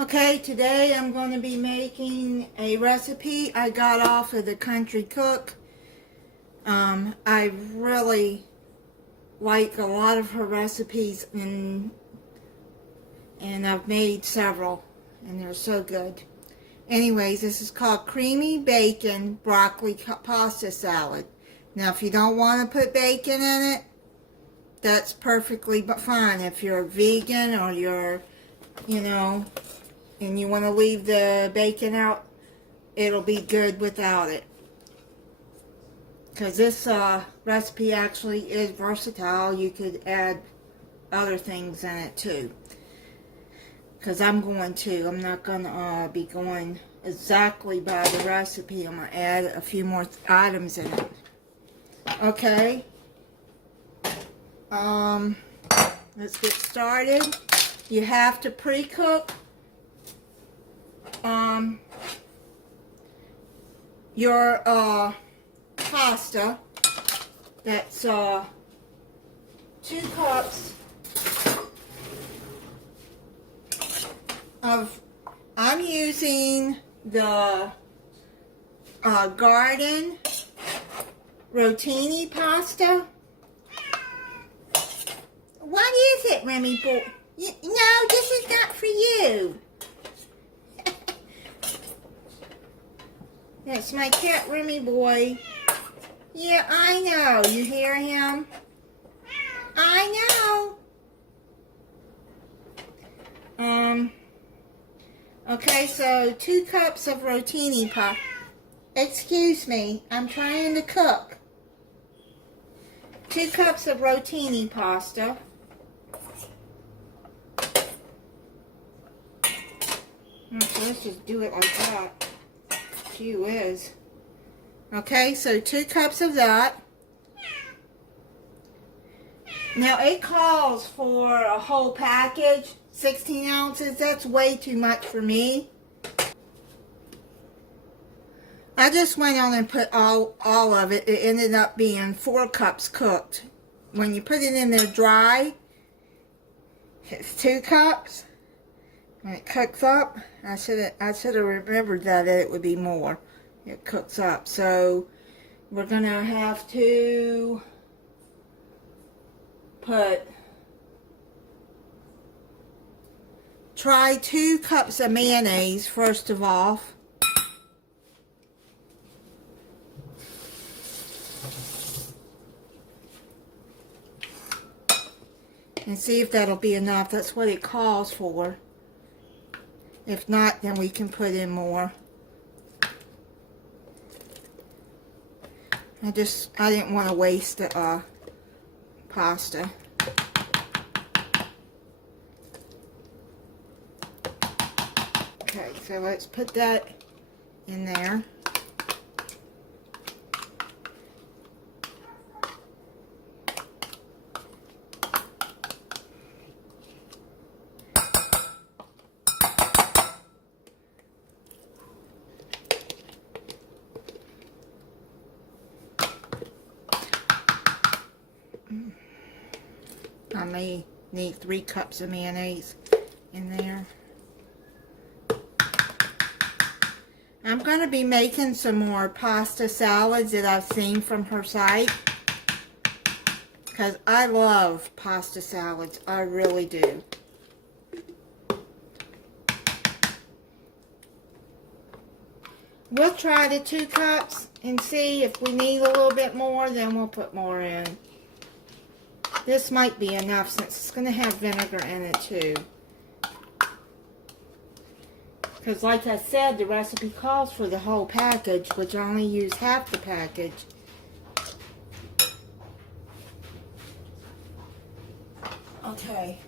Okay, today I'm going to be making a recipe I got off of the Country Cook. I really like a lot of her recipes, and I've made several, and they're so good. Anyways, this is called Creamy Bacon Broccoli Pasta Salad. Now, if you don't want to put bacon in it, that's perfectly fine. If you're a vegan or you're, and you want to leave the bacon out, it'll be good without it. Because this recipe actually is versatile. You could add other things in it too. Because I'm not going to be going exactly by the recipe. I'm going to add a few more items in it. Okay. Let's get started. You have to pre-cook your pasta. That's 2 cups of, I'm using the garden rotini pasta. What is it, Remy boy? No, this is not for you. That's my cat, Remy boy. Yeah, I know. You hear him? I know. Okay, so 2 cups of rotini pasta. Excuse me, I'm trying to cook. 2 cups of rotini pasta. So let's just do it like that. Gee whiz. Okay, so 2 cups of that. Now it calls for a whole package, 16 ounces. That's way too much for me. I just went on and put all of it. It ended up being 4 cups cooked. When you put it in there dry, it's 2 cups. When it cooks up, I should have remembered that it would be more. It cooks up. So we're gonna have to try 2 cups of mayonnaise first of all. And see if that'll be enough. That's what it calls for. If not, then we can put in more. I didn't want to waste the pasta. Okay, so let's put that in there. I may need 3 cups of mayonnaise in there. I'm going to be making some more pasta salads that I've seen from her site. Because I love pasta salads. I really do. We'll try the 2 cups and see if we need a little bit more, then we'll put more in. This might be enough since it's going to have vinegar in it too. Because like I said, the recipe calls for the whole package, which I only use half the package. Okay.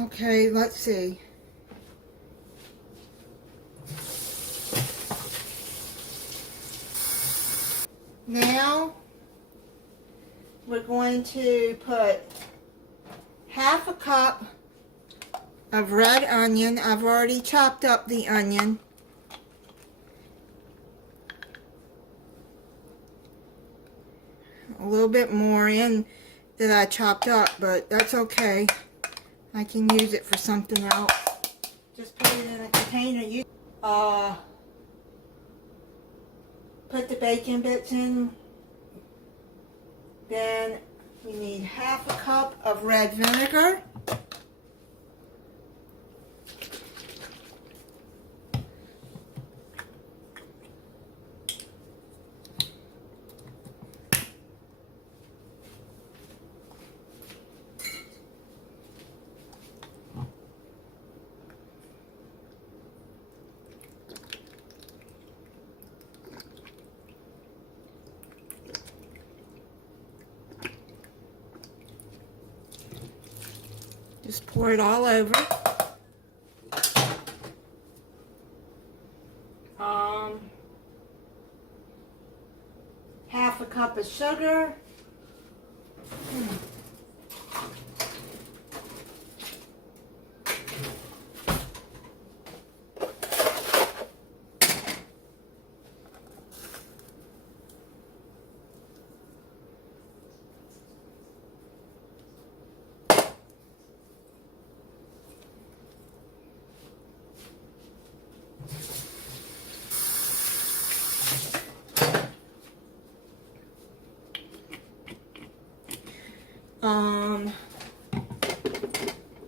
Okay, let's see. Now, we're going to put half a cup of red onion. I've already chopped up the onion. a little bit more in that I chopped up, but that's okay. I can use it for something else. Just put it in a container. You put the bacon bits in. Then we need half a cup of red vinegar. Just pour it all over. Half a cup of sugar.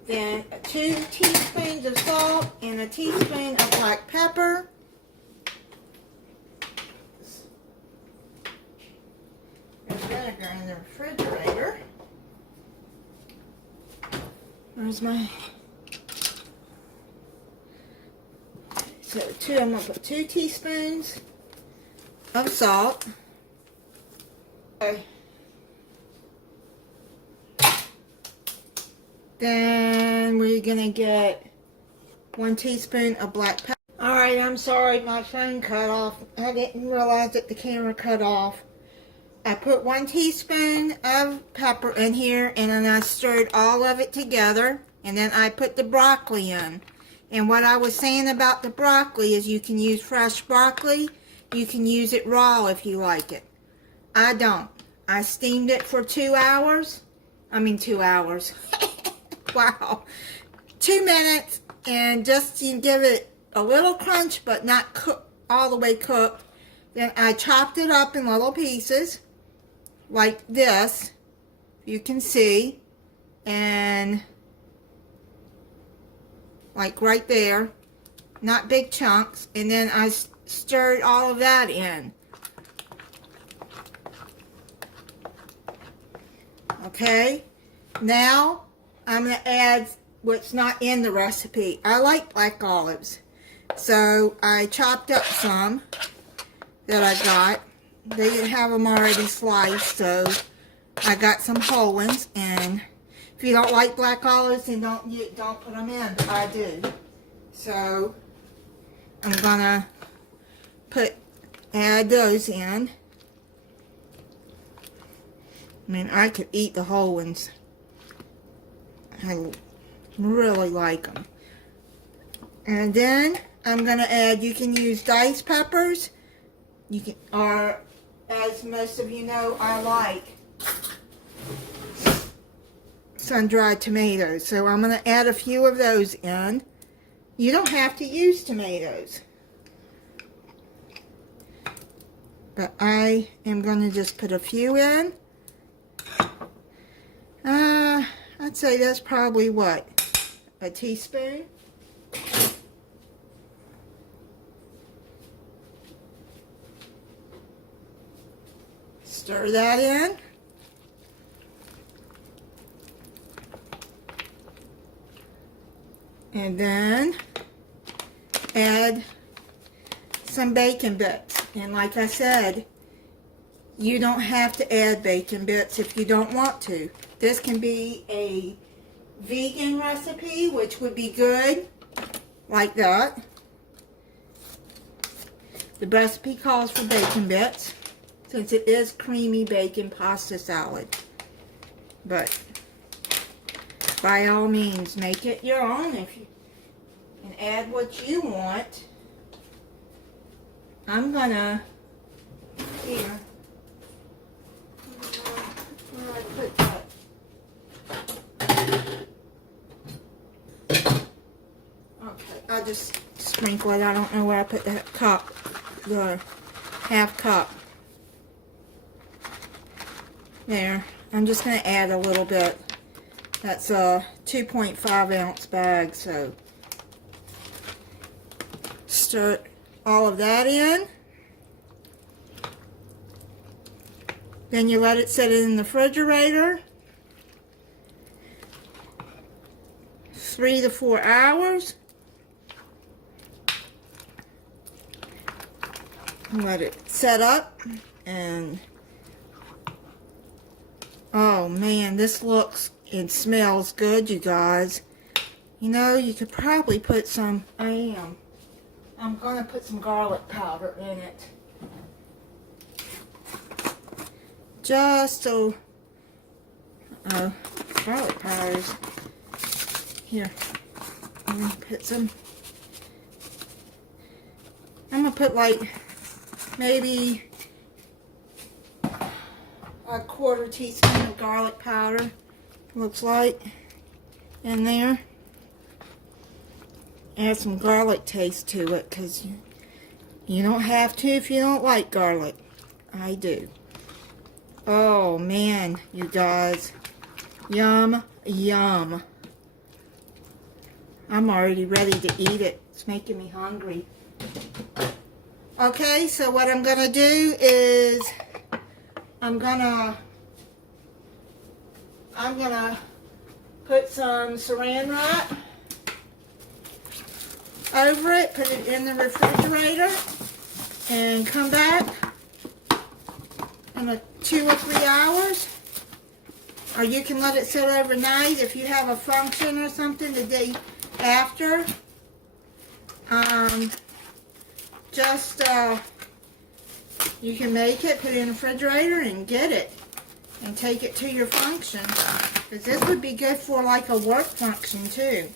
Then 2 teaspoons of salt and a teaspoon of black pepper. There's vinegar in the refrigerator. Where's my... So I'm going to put 2 teaspoons of salt. Okay. Then we're going to get 1 teaspoon of black pepper. Alright, I'm sorry, my phone cut off. I didn't realize that the camera cut off. I put 1 teaspoon of pepper in here, and then I stirred all of it together. And then I put the broccoli in. And what I was saying about the broccoli is you can use fresh broccoli. You can use it raw if you like it. I don't. I steamed it for 2 hours. I mean 2 hours. Wow. 2 minutes, and just to give it a little crunch but not cook all the way cooked. Then I chopped it up in little pieces like this, you can see, and like right there, not big chunks, and then I stirred all of that in. Okay, now I'm going to add what's not in the recipe. I like black olives, so I chopped up some that I got. They didn't have them already sliced, so I got some whole ones. And if you don't like black olives, then don't put them in, but I do. So I'm gonna add those in. I mean, I could eat the whole ones. I really like them. And then I'm gonna add, you can use diced peppers. You can, or as most of you know, I like sun-dried tomatoes. So I'm gonna add a few of those in. You don't have to use tomatoes, but I am gonna just put a few in. I'd say that's probably what, a teaspoon? Stir that in. And then add some bacon bits. And like I said, you don't have to add bacon bits if you don't want to. This can be a vegan recipe, which would be good, like that. The recipe calls for bacon bits, since it is creamy bacon pasta salad. But by all means, make it your own if you, and add what you want. I'm gonna, here, I'll just sprinkle it. I don't know where I put the cup, the half cup. There. I'm just going to add a little bit. That's a 2.5 ounce bag, so stir all of that in. Then you let it sit in the refrigerator 3 to 4 hours. Let it set up, and oh man, this looks and smells good, you guys. You know, you could probably put some, I'm going to put some garlic powder in it. Just so, garlic powders. Here, I'm going to put some, I'm going to put like maybe a 1/4 teaspoon of garlic powder, looks like, in there. Add some garlic taste to it, because you don't have to if you don't like garlic. I do. Oh man, you guys. Yum, yum. I'm already ready to eat it. It's making me hungry. Okay, so what I'm going to do is I'm gonna put some saran wrap over it, put it in the refrigerator, and come back in 2 or 3 hours. Or you can let it sit overnight if you have a function or something the day after. You can make it, put it in the refrigerator, and get it. And take it to your function. Because this would be good for like a work function too.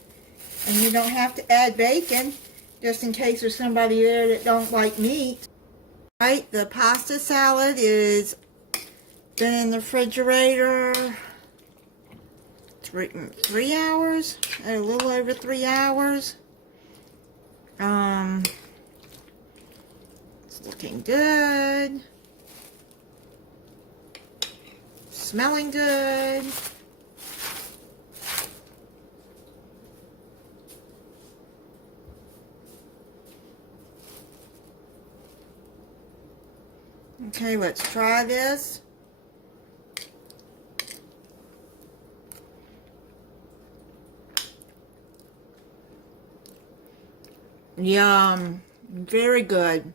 And you don't have to add bacon, just in case there's somebody there that don't like meat. Right, the pasta salad is been in the refrigerator 3 hours, a little over 3 hours. It's looking good. Smelling good. Okay, let's try this. Yum. Very good.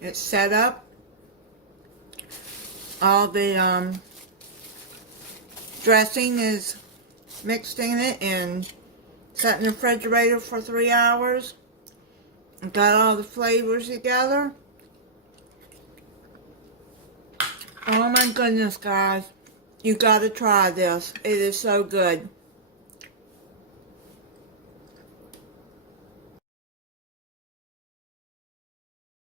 It's set up. All the dressing is mixed in it and set in the refrigerator for 3 hours. Got all the flavors together. Oh my goodness, guys. You gotta try this. It is so good.